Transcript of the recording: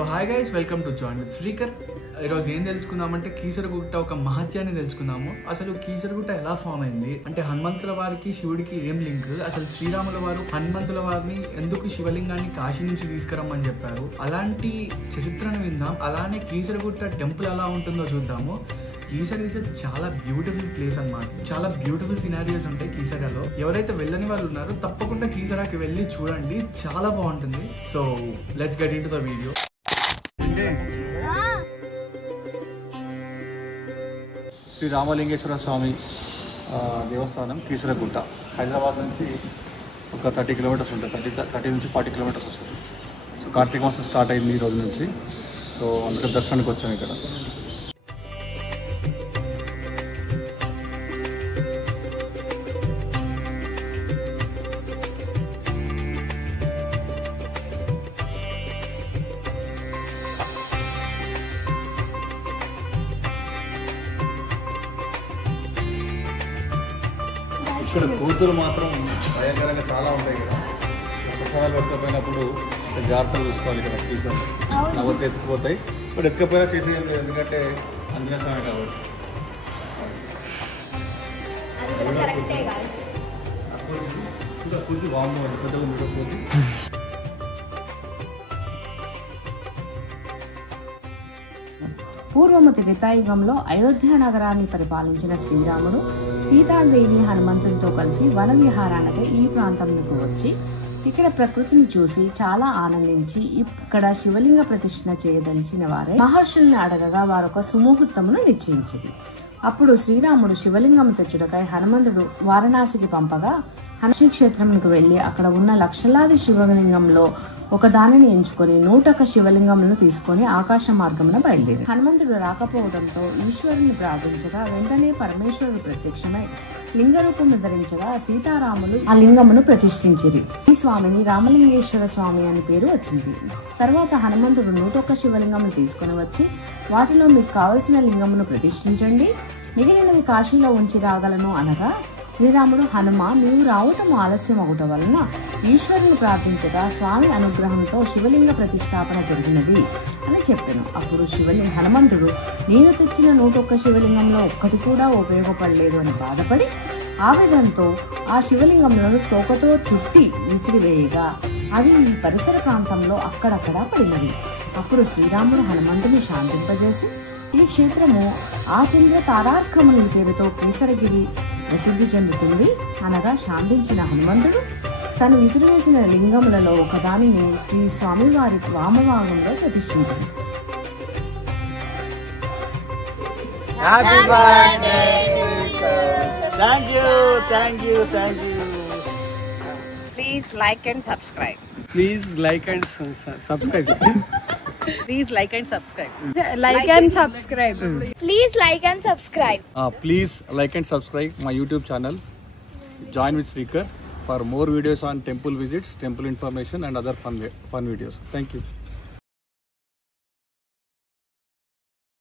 So hi guys, welcome to join with Srikar. ఈరోజు ఏం తెలుసుకుందామంటే కీసరగుట్ట ఒక మహత్యాన్ని తెలుసుకుందాము. అసలు కీసరగుట్ట ఎలా ఫామ్ అయింది అంటే హనుమంతుల వారికి శివుడికి ఏం లింక్, అసలు శ్రీరాముల వారు హనుమంతుల వారిని ఎందుకు శివలింగాన్ని కాశీ నుంచి తీసుకురమ్మని చెప్పారు, అలాంటి చరిత్రను విందాం. అలానే కీసరగుట్ట టెంపుల్ ఎలా ఉంటుందో చూద్దాము. కీసర ఈజ్ చాలా బ్యూటిఫుల్ ప్లేస్ అన్నమాట. చాలా బ్యూటిఫుల్ సినారియోస్ ఉంటాయి కీసరాలో. ఎవరైతే వెళ్ళని వాళ్ళు ఉన్నారో తప్పకుండా కీసరాకి వెళ్ళి చూడండి, చాలా బాగుంటుంది. So let's get into the video. అంటే శ్రీ రామలింగేశ్వర స్వామి దేవస్థానం కీసరగుట్ట హైదరాబాద్ నుంచి ఒక 30 కిలోమీటర్స్ ఉంటుంది. 30 నుంచి 40 కిలోమీటర్స్ వస్తుంది. సో కార్తీక మాసం స్టార్ట్ అయింది ఈ రోజు నుంచి. సో అందుకే దర్శనానికి వచ్చాము ఇక్కడ. ఇక్కడ కూతురు మాత్రం భయంకరంగా చాలా ఉంటాయి కదా. ప్రసాదాలు ఎత్తుకపోయినప్పుడు జాగ్రత్తలు చూసుకోవాలి ఇక్కడ. కీసర్ నవ్వుతే ఎత్తుకుపోతాయి, ఇప్పుడు ఎత్తుకపోయినా చేసి ఎందుకంటే ఆంజనేయ స్వామి కాబట్టి. కూర్చి బాగుంది పెద్దగా ఉండకపోతే. పూర్వము త్రేతాయుగంలో అయోధ్య నగరాన్ని పరిపాలించిన శ్రీరాముడు సీతాదేవి హనుమంతునితో కలిసి వన విహారానికి ఈ ప్రాంతంలోకి వచ్చి ఇక్కడ ప్రకృతిని చూసి చాలా ఆనందించి ఇక్కడ శివలింగ ప్రతిష్ఠ చేయదలిచిన వారే మహర్షుల్ని అడగగా వారొక సుముహూర్తమును నిశ్చయించింది. అప్పుడు శ్రీరాముడు శివలింగం తెచ్చుటకై హనుమంతుడు వారణాసికి పంపగా హనుషి క్షేత్రంకు వెళ్లి అక్కడ ఉన్న లక్షలాది శివలింగంలో ఒక దానిని ఎంచుకొని 101 శివలింగములను తీసుకొని ఆకాశ మార్గమున బయలుదేరి హనుమంతుడు రాకపోవడంతో ఈశ్వరుని ప్రార్థించగా వెంటనే పరమేశ్వరుడు ప్రత్యక్షమై లింగ రూపం ధరించగా సీతారాములు ఆ లింగమును ప్రతిష్ఠించిరి. ఈ స్వామిని రామలింగేశ్వర స్వామి అని పేరు వచ్చింది. తర్వాత హనుమంతుడు 101 శివలింగమును తీసుకుని వచ్చి వాటిలో మీకు కావలసిన లింగమును ప్రతిష్ఠించండి, మిగిలినవి కాశీలో ఉంచి రాగలను అనగా శ్రీరాముడు హనుమ నీవు రావటం ఆలస్యం అవటం వలన ఈశ్వరుని ప్రార్థించగా స్వామి అనుగ్రహంతో శివలింగ ప్రతిష్టాపన జరిగినది అని చెప్పాను. అప్పుడు హనుమంతుడు నేను తెచ్చిన 101 శివలింగంలో ఒక్కటి కూడా ఉపయోగపడలేదు అని బాధపడి ఆవేదనతో ఆ శివలింగంలో తోకతో చుట్టి విసిరివేయగా అవి ఈ పరిసర ప్రాంతంలో అక్కడక్కడా పడినవి. అప్పుడు శ్రీరాముడు హనుమంతుని శాంతింపజేసి ఈ క్షేత్రము ఆచంద్ర తారార్కముని పేరుతో కీసరగిరి ప్రసిద్ధి చెందుతుంది అనగా శాంతించిన హనుమంతుడు తను విసిరివేసిన లింగములలో ఒకదానిని శ్రీ స్వామివారి వామభాగంలో ప్రతిష్ఠించాడు. Please like and subscribe. Please like and subscribe. Please like and subscribe. Like and subscribe. Please like and subscribe. Please like and subscribe my YouTube channel Join with Shrikar for more videos on temple visits, temple information and other fun videos. Thank you.